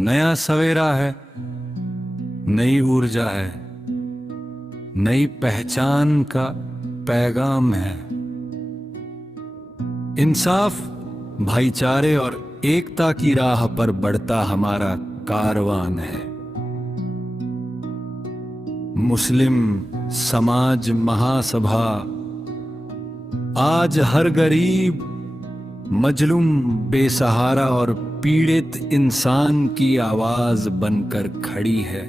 नया सवेरा है, नई ऊर्जा है, नई पहचान का पैगाम है। इंसाफ, भाईचारे और एकता की राह पर बढ़ता हमारा कारवान है। मुस्लिम समाज महासभा आज हर गरीब, मजलूम, बेसहारा और पीड़ित इंसान की आवाज बनकर खड़ी है।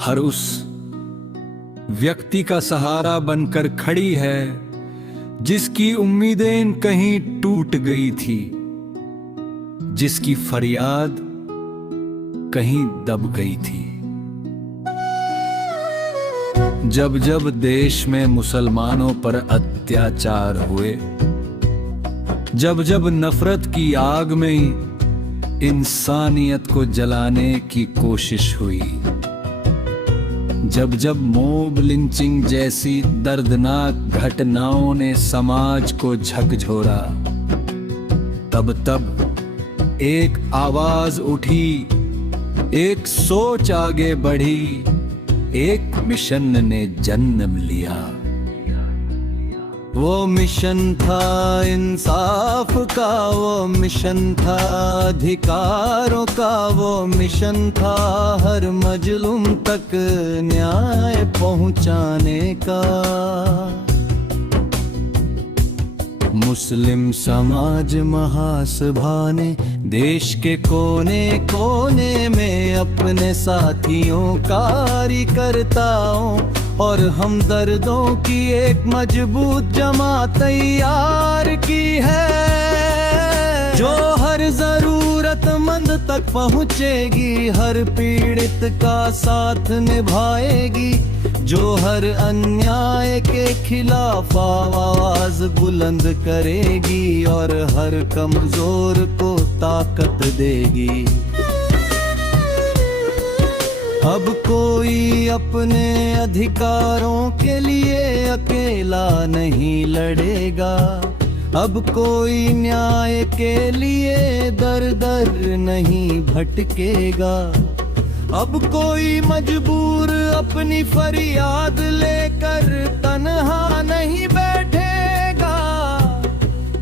हर उस व्यक्ति का सहारा बनकर खड़ी है जिसकी उम्मीदें कहीं टूट गई थी, जिसकी फरियाद कहीं दब गई थी। जब जब देश में मुसलमानों पर अत्याचार हुए, जब जब नफरत की आग में इंसानियत को जलाने की कोशिश हुई, जब जब मॉब लिंचिंग जैसी दर्दनाक घटनाओं ने समाज को झकझोरा, तब तब एक आवाज उठी, एक सोच आगे बढ़ी, एक मिशन ने जन्म लिया। वो मिशन था इंसाफ का, वो मिशन था अधिकारों का, वो मिशन था हर मजलूम तक न्याय पहुंचाने का। मुस्लिम समाज महासभा ने देश के कोने कोने में अपने साथियों, कार्यकर्ताओं और हमदर्दों की एक मजबूत जमात तैयार की है, जो हर जरूरतमंद तक पहुंचेगी, हर पीड़ित का साथ निभाएगी, जो हर अन्याय के खिलाफ आवाज बुलंद करेगी और हर कमजोर को ताकत देगी। अब कोई अपने अधिकारों के लिए अकेला नहीं लड़ेगा, अब कोई न्याय के लिए दर दर नहीं भटकेगा, अब कोई मजबूर अपनी फरियाद लेकर तन्हा नहीं बैठेगा,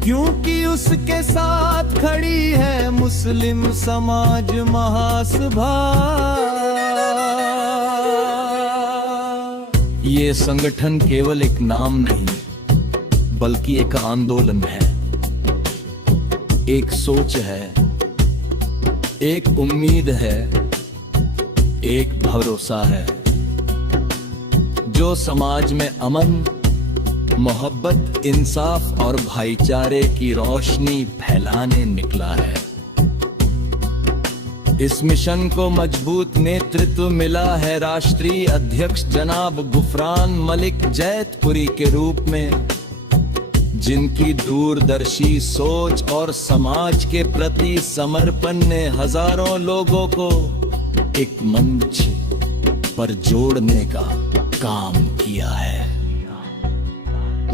क्योंकि उसके साथ खड़ी है मुस्लिम समाज महासभा। ये संगठन केवल एक नाम नहीं, बल्कि एक आंदोलन है, एक सोच है, एक उम्मीद है, एक भरोसा है, जो समाज में अमन, मोहब्बत, इंसाफ और भाईचारे की रोशनी फैलाने निकला है। इस मिशन को मजबूत नेतृत्व मिला है राष्ट्रीय अध्यक्ष जनाब गुफरान मलिक जैतपुरी के रूप में, जिनकी दूरदर्शी सोच और समाज के प्रति समर्पण ने हजारों लोगों को एक मंच पर जोड़ने का काम किया है।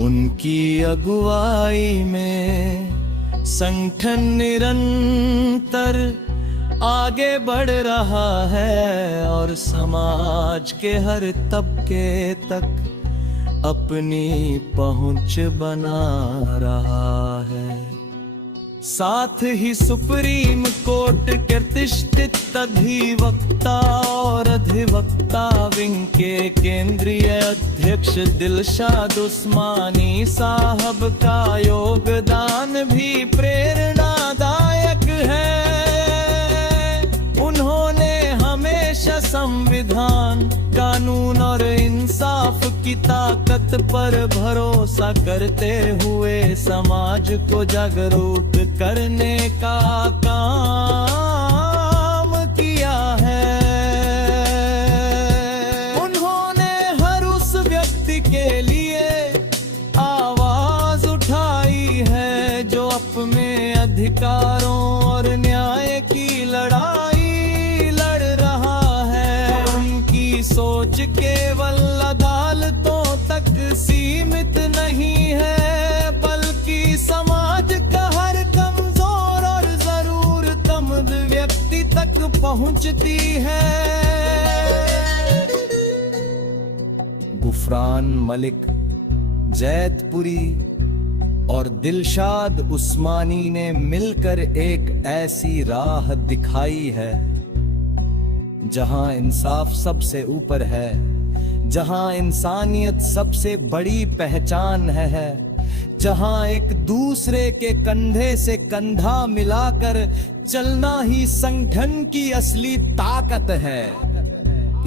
उनकी अगुवाई में संगठन निरंतर आगे बढ़ रहा है और समाज के हर तबके तक अपनी पहुंच बना रहा है। साथ ही सुप्रीम कोर्ट के प्रतिष्ठित अधिवक्ता और अधिवक्ता विंग के केंद्रीय अध्यक्ष दिलशाद उस्मानी साहब का योगदान भी प्रेरणादायक है। उन्होंने हमेशा संविधान, कानून और इंसाफ की ताकत पर भरोसा करते हुए समाज को जागरूक करने का काम किया है। उन्होंने हर उस व्यक्ति के लिए आवाज उठाई है जो अपने अधिकारों और न्याय की लड़ाई लड़ रहा है। उनकी सोच केवल अदालतों तक सीमित नहीं है, बल्कि समाज का हर कमजोर और जरूरतमंद तक पहुंचती है। गुफरान मलिक, जैतपुरी और दिलशाद उस्मानी ने मिलकर एक ऐसी राह दिखाई है जहां इंसाफ सबसे ऊपर है, जहां इंसानियत सबसे बड़ी पहचान है, जहां एक दूसरे के कंधे से कंधा मिलाकर चलना ही संगठन की असली ताकत है।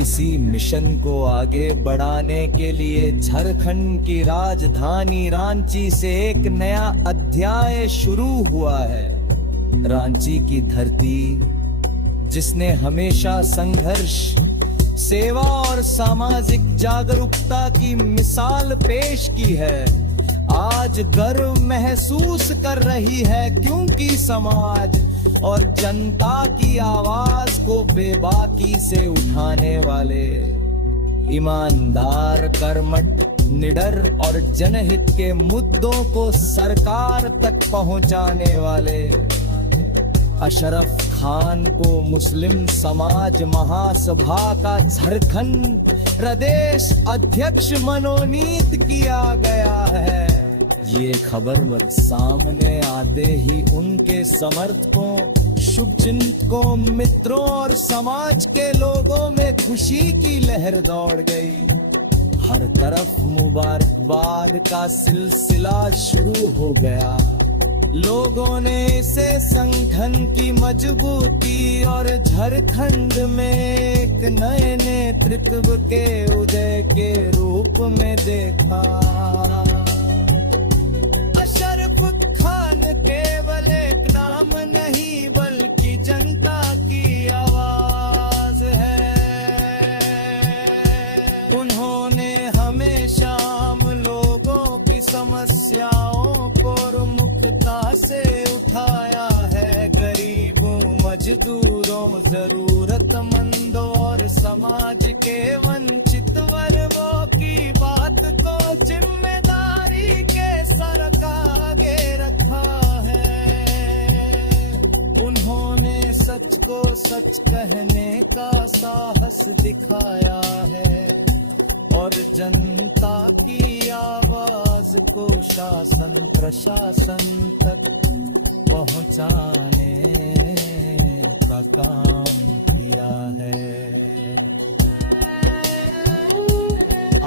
इसी मिशन को आगे बढ़ाने के लिए झारखंड की राजधानी रांची से एक नया अध्याय शुरू हुआ है। रांची की धरती जिसने हमेशा संघर्ष, सेवा और सामाजिक जागरूकता की मिसाल पेश की है, आज गर्व महसूस कर रही है, क्योंकि समाज और जनता की आवाज को बेबाकी से उठाने वाले ईमानदार, कर्मठ, निडर और जनहित के मुद्दों को सरकार तक पहुंचाने वाले अशरफ खान को मुस्लिम समाज महासभा का झारखंड प्रदेश अध्यक्ष मनोनीत किया गया है। ये खबर सामने आते ही उनके समर्थकों, शुभचिंतकों, मित्रों और समाज के लोगों में खुशी की लहर दौड़ गई। हर तरफ मुबारकबाद का सिलसिला शुरू हो गया। लोगों ने इसे संगठन की मजबूती और झारखंड में एक नए नेतृत्व के उदय के रूप में देखा। अशरफ खान केवल एक नाम नहीं बल्कि जनता की आवाज है। उन्होंने हमेशा आम लोगों की समस्याओं को मुक्तता से उठाया है। गरीबों, मजदूरों, जरूरतमंदों और समाज के वंचित वर्गों की बात को जिम्मेदारी के सर आगे रखा है। उन्होंने सच को सच कहने का साहस दिखाया है और जनता की आवाज को शासन प्रशासन तक पहुंचाने का काम किया है।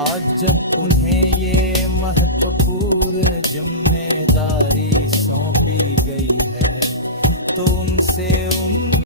आज जब उन्हें ये महत्वपूर्ण जिम्मेदारी सौंपी गई है तो उनसे